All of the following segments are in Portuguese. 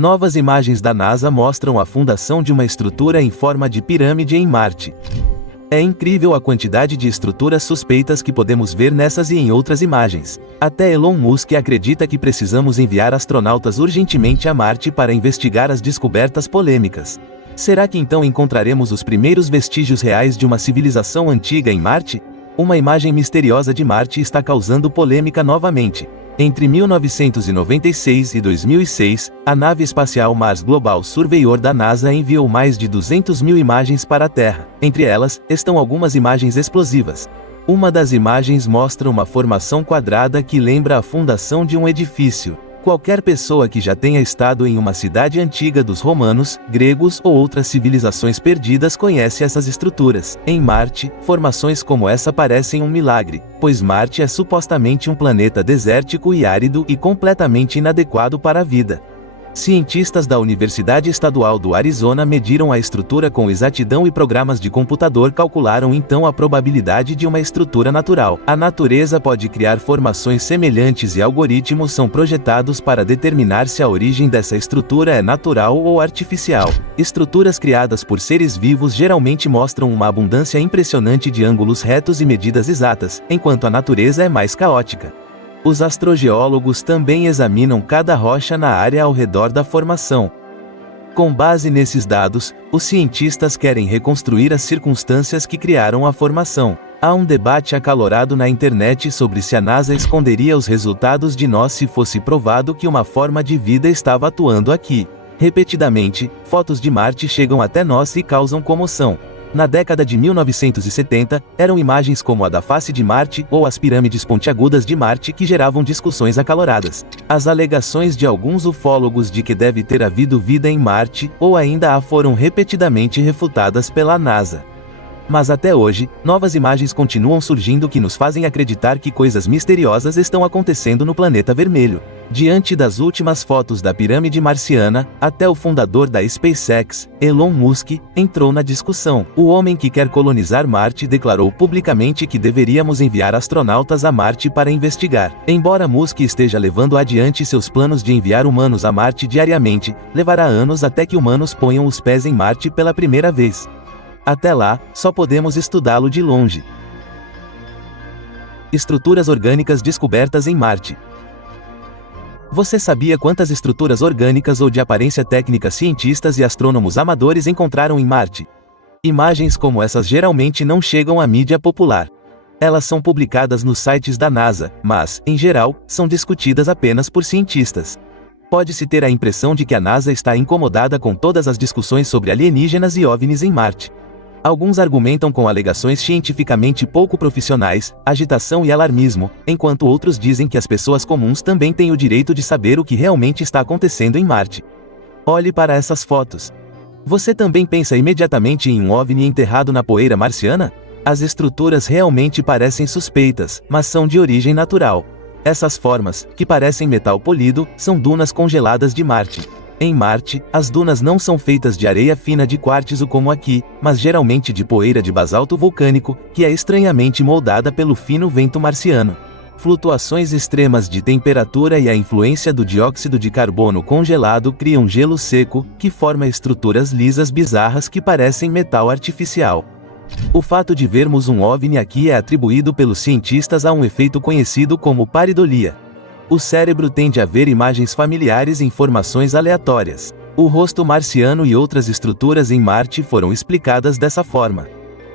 Novas imagens da NASA mostram a fundação de uma estrutura em forma de pirâmide em Marte. É incrível a quantidade de estruturas suspeitas que podemos ver nessas e em outras imagens. Até Elon Musk acredita que precisamos enviar astronautas urgentemente a Marte para investigar as descobertas polêmicas. Será que então encontraremos os primeiros vestígios reais de uma civilização antiga em Marte? Uma imagem misteriosa de Marte está causando polêmica novamente. Entre 1996 e 2006, a nave espacial Mars Global Surveyor da NASA enviou mais de 200.000 imagens para a Terra. Entre elas, estão algumas imagens explosivas. Uma das imagens mostra uma formação quadrada que lembra a fundação de um edifício. Qualquer pessoa que já tenha estado em uma cidade antiga dos romanos, gregos ou outras civilizações perdidas conhece essas estruturas. Em Marte, formações como essa parecem um milagre, pois Marte é supostamente um planeta desértico e árido e completamente inadequado para a vida. Cientistas da Universidade Estadual do Arizona mediram a estrutura com exatidão e programas de computador calcularam então a probabilidade de uma estrutura natural. A natureza pode criar formações semelhantes e algoritmos são projetados para determinar se a origem dessa estrutura é natural ou artificial. Estruturas criadas por seres vivos geralmente mostram uma abundância impressionante de ângulos retos e medidas exatas, enquanto a natureza é mais caótica. Os astrogeólogos também examinam cada rocha na área ao redor da formação. Com base nesses dados, os cientistas querem reconstruir as circunstâncias que criaram a formação. Há um debate acalorado na internet sobre se a NASA esconderia os resultados de nós se fosse provado que uma forma de vida estava atuando aqui. Repetidamente, fotos de Marte chegam até nós e causam comoção. Na década de 1970, eram imagens como a da face de Marte ou as pirâmides pontiagudas de Marte que geravam discussões acaloradas. As alegações de alguns ufólogos de que deve ter havido vida em Marte ou ainda a foram repetidamente refutadas pela NASA. Mas até hoje, novas imagens continuam surgindo que nos fazem acreditar que coisas misteriosas estão acontecendo no planeta vermelho. Diante das últimas fotos da pirâmide marciana, até o fundador da SpaceX, Elon Musk, entrou na discussão. O homem que quer colonizar Marte declarou publicamente que deveríamos enviar astronautas a Marte para investigar. Embora Musk esteja levando adiante seus planos de enviar humanos a Marte diariamente, levará anos até que humanos ponham os pés em Marte pela primeira vez. Até lá, só podemos estudá-lo de longe. Estruturas orgânicas descobertas em Marte. Você sabia quantas estruturas orgânicas ou de aparência técnica cientistas e astrônomos amadores encontraram em Marte? Imagens como essas geralmente não chegam à mídia popular. Elas são publicadas nos sites da NASA, mas, em geral, são discutidas apenas por cientistas. Pode-se ter a impressão de que a NASA está incomodada com todas as discussões sobre alienígenas e OVNIs em Marte. Alguns argumentam com alegações cientificamente pouco profissionais, agitação e alarmismo, enquanto outros dizem que as pessoas comuns também têm o direito de saber o que realmente está acontecendo em Marte. Olhe para essas fotos. Você também pensa imediatamente em um OVNI enterrado na poeira marciana? As estruturas realmente parecem suspeitas, mas são de origem natural. Essas formas, que parecem metal polido, são dunas congeladas de Marte. Em Marte, as dunas não são feitas de areia fina de quartzo como aqui, mas geralmente de poeira de basalto vulcânico, que é estranhamente moldada pelo fino vento marciano. Flutuações extremas de temperatura e a influência do dióxido de carbono congelado criam gelo seco, que forma estruturas lisas bizarras que parecem metal artificial. O fato de vermos um OVNI aqui é atribuído pelos cientistas a um efeito conhecido como pareidolia. O cérebro tende a ver imagens familiares em formações aleatórias. O rosto marciano e outras estruturas em Marte foram explicadas dessa forma.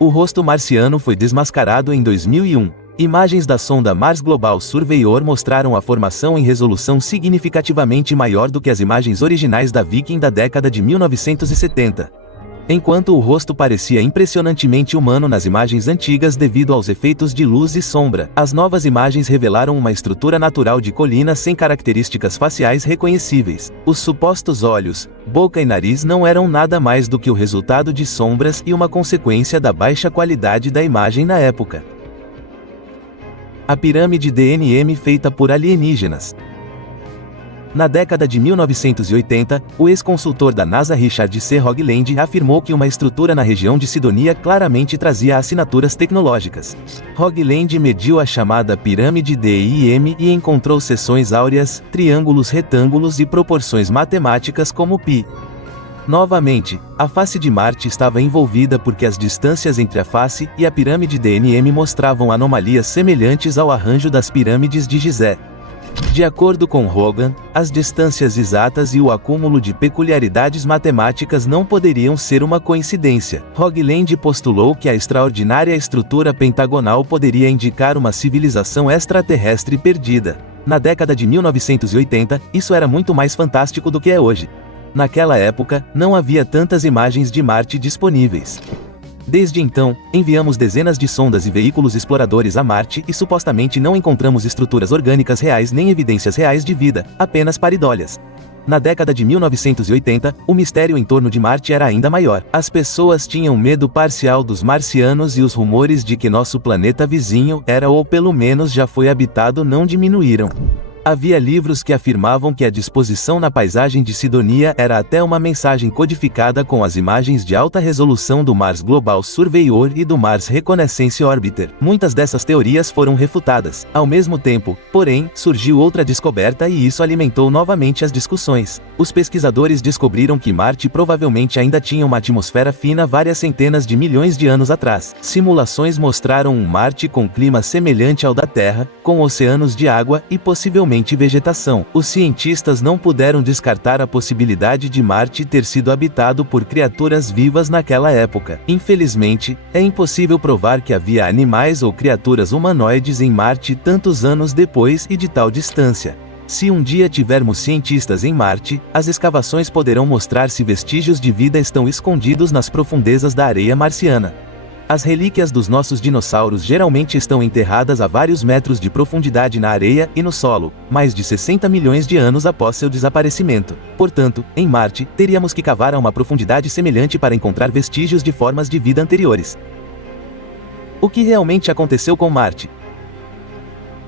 O rosto marciano foi desmascarado em 2001. Imagens da sonda Mars Global Surveyor mostraram a formação em resolução significativamente maior do que as imagens originais da Viking da década de 1970. Enquanto o rosto parecia impressionantemente humano nas imagens antigas devido aos efeitos de luz e sombra, as novas imagens revelaram uma estrutura natural de colina sem características faciais reconhecíveis. Os supostos olhos, boca e nariz não eram nada mais do que o resultado de sombras e uma consequência da baixa qualidade da imagem na época. A pirâmide DNM feita por alienígenas. Na década de 1980, o ex-consultor da NASA Richard C. Hoagland afirmou que uma estrutura na região de Sidonia claramente trazia assinaturas tecnológicas. Hoagland mediu a chamada pirâmide DIM e encontrou seções áureas, triângulos retângulos e proporções matemáticas como π. Novamente, a face de Marte estava envolvida porque as distâncias entre a face e a pirâmide DNM mostravam anomalias semelhantes ao arranjo das pirâmides de Gizé. De acordo com Hogan, as distâncias exatas e o acúmulo de peculiaridades matemáticas não poderiam ser uma coincidência. Hoagland postulou que a extraordinária estrutura pentagonal poderia indicar uma civilização extraterrestre perdida. Na década de 1980, isso era muito mais fantástico do que é hoje. Naquela época, não havia tantas imagens de Marte disponíveis. Desde então, enviamos dezenas de sondas e veículos exploradores a Marte e supostamente não encontramos estruturas orgânicas reais nem evidências reais de vida, apenas pareidolias. Na década de 1980, o mistério em torno de Marte era ainda maior. As pessoas tinham medo parcial dos marcianos e os rumores de que nosso planeta vizinho era ou pelo menos já foi habitado não diminuíram. Havia livros que afirmavam que a disposição na paisagem de Sidonia era até uma mensagem codificada com as imagens de alta resolução do Mars Global Surveyor e do Mars Reconnaissance Orbiter. Muitas dessas teorias foram refutadas. Ao mesmo tempo, porém, surgiu outra descoberta e isso alimentou novamente as discussões. Os pesquisadores descobriram que Marte provavelmente ainda tinha uma atmosfera fina várias centenas de milhões de anos atrás. Simulações mostraram um Marte com clima semelhante ao da Terra, com oceanos de água e possivelmente vegetação. Os cientistas não puderam descartar a possibilidade de Marte ter sido habitado por criaturas vivas naquela época. Infelizmente, é impossível provar que havia animais ou criaturas humanoides em Marte tantos anos depois e de tal distância. Se um dia tivermos cientistas em Marte, as escavações poderão mostrar se vestígios de vida estão escondidos nas profundezas da areia marciana. As relíquias dos nossos dinossauros geralmente estão enterradas a vários metros de profundidade na areia e no solo, mais de 60 milhões de anos após seu desaparecimento. Portanto, em Marte, teríamos que cavar a uma profundidade semelhante para encontrar vestígios de formas de vida anteriores. O que realmente aconteceu com Marte?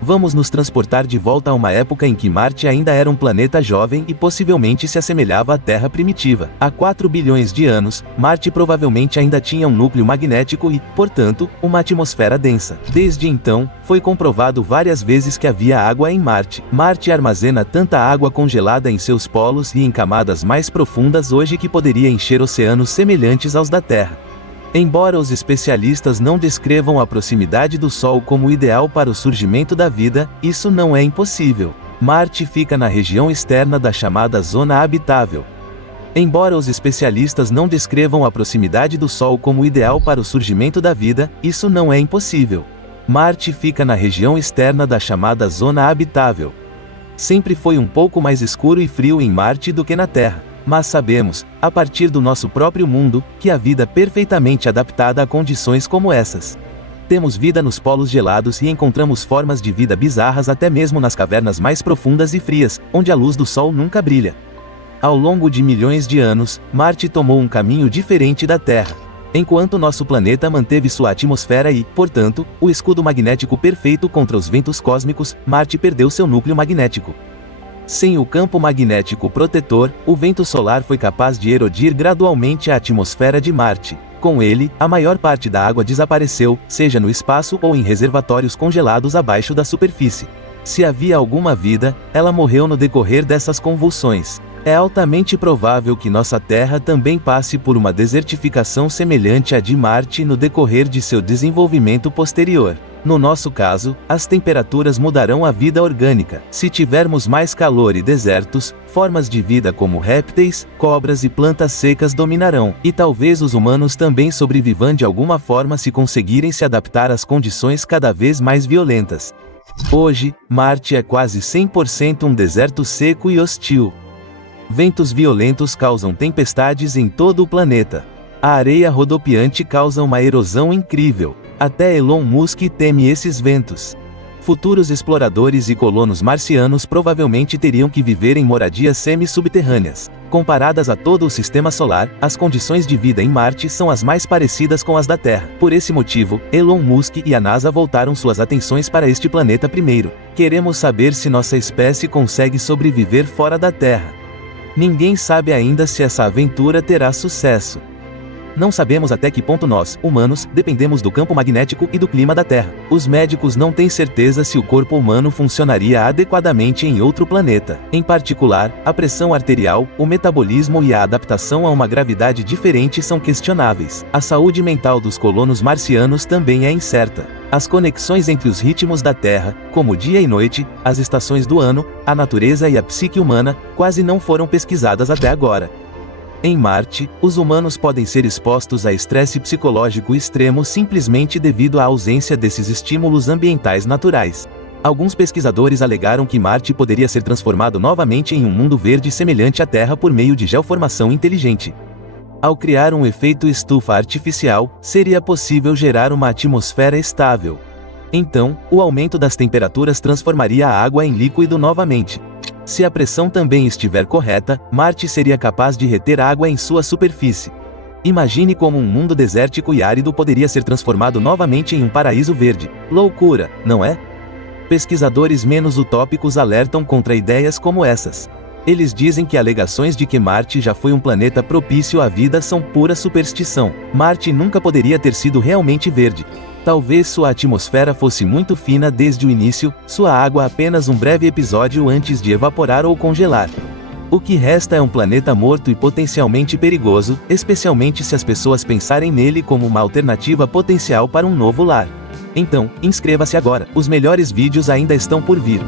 Vamos nos transportar de volta a uma época em que Marte ainda era um planeta jovem e possivelmente se assemelhava à Terra primitiva. Há 4 bilhões de anos, Marte provavelmente ainda tinha um núcleo magnético e, portanto, uma atmosfera densa. Desde então, foi comprovado várias vezes que havia água em Marte. Marte armazena tanta água congelada em seus polos e em camadas mais profundas hoje que poderia encher oceanos semelhantes aos da Terra. Embora os especialistas não descrevam a proximidade do Sol como ideal para o surgimento da vida, isso não é impossível. Marte fica na região externa da chamada zona habitável. Embora os especialistas não descrevam a proximidade do Sol como ideal para o surgimento da vida, isso não é impossível. Marte fica na região externa da chamada zona habitável. Sempre foi um pouco mais escuro e frio em Marte do que na Terra. Mas sabemos, a partir do nosso próprio mundo, que há vida perfeitamente adaptada a condições como essas. Temos vida nos polos gelados e encontramos formas de vida bizarras até mesmo nas cavernas mais profundas e frias, onde a luz do Sol nunca brilha. Ao longo de milhões de anos, Marte tomou um caminho diferente da Terra. Enquanto nosso planeta manteve sua atmosfera e, portanto, o escudo magnético perfeito contra os ventos cósmicos, Marte perdeu seu núcleo magnético. Sem o campo magnético protetor, o vento solar foi capaz de erodir gradualmente a atmosfera de Marte. Com ele, a maior parte da água desapareceu, seja no espaço ou em reservatórios congelados abaixo da superfície. Se havia alguma vida, ela morreu no decorrer dessas convulsões. É altamente provável que nossa Terra também passe por uma desertificação semelhante à de Marte no decorrer de seu desenvolvimento posterior. No nosso caso, as temperaturas mudarão a vida orgânica. Se tivermos mais calor e desertos, formas de vida como répteis, cobras e plantas secas dominarão, e talvez os humanos também sobrevivam de alguma forma se conseguirem se adaptar às condições cada vez mais violentas. Hoje, Marte é quase 100% um deserto seco e hostil. Ventos violentos causam tempestades em todo o planeta. A areia rodopiante causa uma erosão incrível. Até Elon Musk teme esses ventos. Futuros exploradores e colonos marcianos provavelmente teriam que viver em moradias semi-subterrâneas. Comparadas a todo o sistema solar, as condições de vida em Marte são as mais parecidas com as da Terra. Por esse motivo, Elon Musk e a NASA voltaram suas atenções para este planeta primeiro. Queremos saber se nossa espécie consegue sobreviver fora da Terra. Ninguém sabe ainda se essa aventura terá sucesso. Não sabemos até que ponto nós, humanos, dependemos do campo magnético e do clima da Terra. Os médicos não têm certeza se o corpo humano funcionaria adequadamente em outro planeta. Em particular, a pressão arterial, o metabolismo e a adaptação a uma gravidade diferente são questionáveis. A saúde mental dos colonos marcianos também é incerta. As conexões entre os ritmos da Terra, como dia e noite, as estações do ano, a natureza e a psique humana, quase não foram pesquisadas até agora. Em Marte, os humanos podem ser expostos a estresse psicológico extremo simplesmente devido à ausência desses estímulos ambientais naturais. Alguns pesquisadores alegaram que Marte poderia ser transformado novamente em um mundo verde semelhante à Terra por meio de geoformação inteligente. Ao criar um efeito estufa artificial, seria possível gerar uma atmosfera estável. Então, o aumento das temperaturas transformaria a água em líquido novamente. Se a pressão também estiver correta, Marte seria capaz de reter água em sua superfície. Imagine como um mundo desértico e árido poderia ser transformado novamente em um paraíso verde. Loucura, não é? Pesquisadores menos utópicos alertam contra ideias como essas. Eles dizem que alegações de que Marte já foi um planeta propício à vida são pura superstição. Marte nunca poderia ter sido realmente verde. Talvez sua atmosfera fosse muito fina desde o início, sua água apenas um breve episódio antes de evaporar ou congelar. O que resta é um planeta morto e potencialmente perigoso, especialmente se as pessoas pensarem nele como uma alternativa potencial para um novo lar. Então, inscreva-se agora, os melhores vídeos ainda estão por vir.